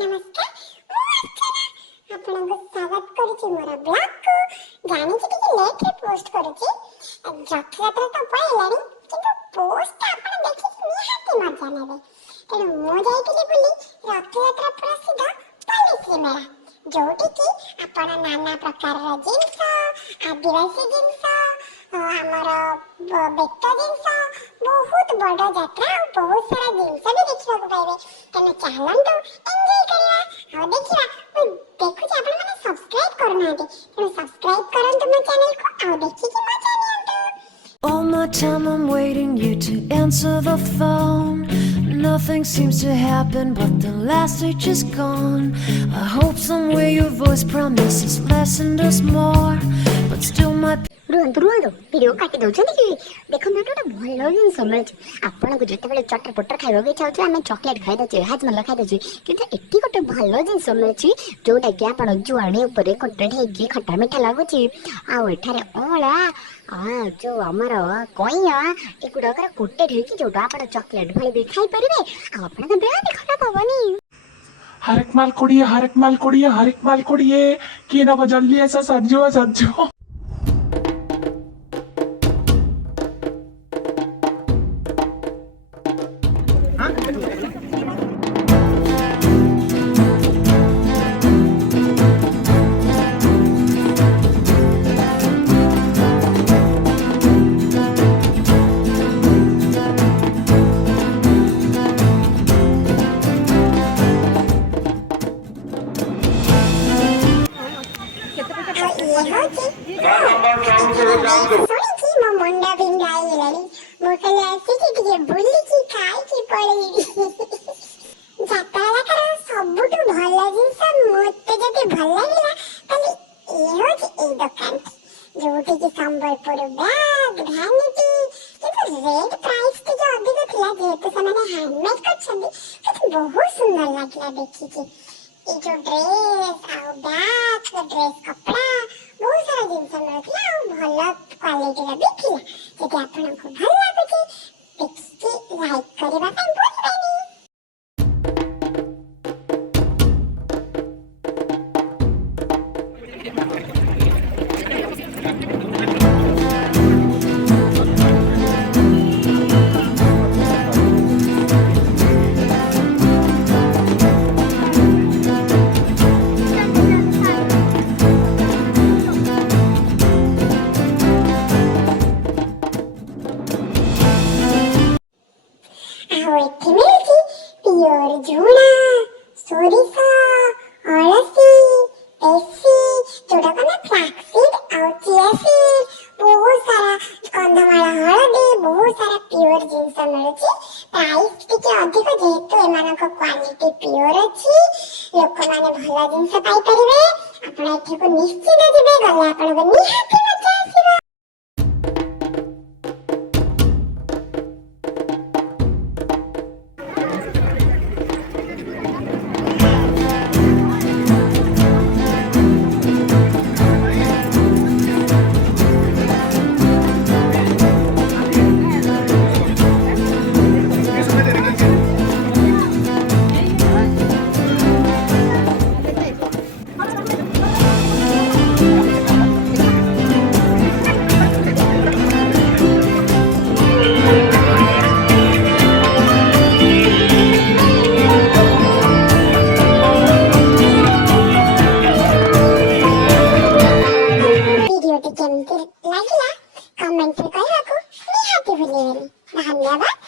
नमस्कार आपनको स्वागत करूची मोर ब्लॉग को जाने की टिके लेट रे पोस्ट करूची रथ यात्रा तो पळेलानी किंतु पोस्ट आपण देखि निहाती मजा नेबे तेणु मो जाइतिली बुली रथ यात्रा प्रसिद्ध पल्लीश्री मेला जोटी की आपण नाना प्रकार रो जिंस आदिवासी जिंस हमर बेट जिंस बहुत बड़ यात्रा बहुत सारा जिंस भी देखिबा को पाइबे तने चलंतु एंजॉय करिया आ देखिया देखु जे आपण माने सब्सक्राइब करना दे तेणु सब्सक्राइब करंतु मो चैनल को आ देखि की मजा नियंतु। All my time I'm waiting you to answer the phone. Nothing seems to happen but the last stage is gone. I hope somewhere your voice promises less and us more, but still my रुहंतु video काटी दउछन कि देखो मैं गोटे भल जिनस मिलुछ आपन को जते बेले चटर पटर खाइबो के चाहू आमे चॉकलेट खाइ दछु हाजमला खाइ दछु किंतु एठी गोटे भल जिनस मिलुछ जोटा कि आपन जुआणी ऊपर कटट हेकी खट्टा मिठा लागुची आ एठारे ओला आ जो हमर कोइया एकुडा कर कोटे हेकी जोटा आपन चॉकलेट भल भी खाइ परिबे आ आपन के बेला खराब होबनी। हरक माल कोड़िए कि न जल्दी ऐसा सज्जो संबलपुर बैग वैनिटी किंतु रेट प्राइस के जो अधिक थिला जेतु समाने हैंडमेड करछंदी तो बहुत सुंदर लागला देखि कि ये जो ड्रेस आ बैग ड्रेस कपड़ा बहुत सारा जिंस मिलथिला आ भलो क्वालिटी रा देखिला जदि आपनको भल लागुची देखि लाइक करबा ପାଇଁ भूलबेनी। प्योर झूना सोरिसा अळसी एसी जोटा कने फ्लैक्सीड और चिया सीड बहुत सारा कंदमाला हळदी बहुत सारा प्योर जिंस मिलुची प्राइस टिके अधिक जेतु एमानक क्वालिटी प्योर अछि लोक माने भला जिंस पाई परिबे आपण एठी को निश्चित जिबे गले आपण को निहाती मजा आसीबा। केमती लागिला कमेंट रे कहबाकू निहाती भूलिबेनी। धन्यवाद।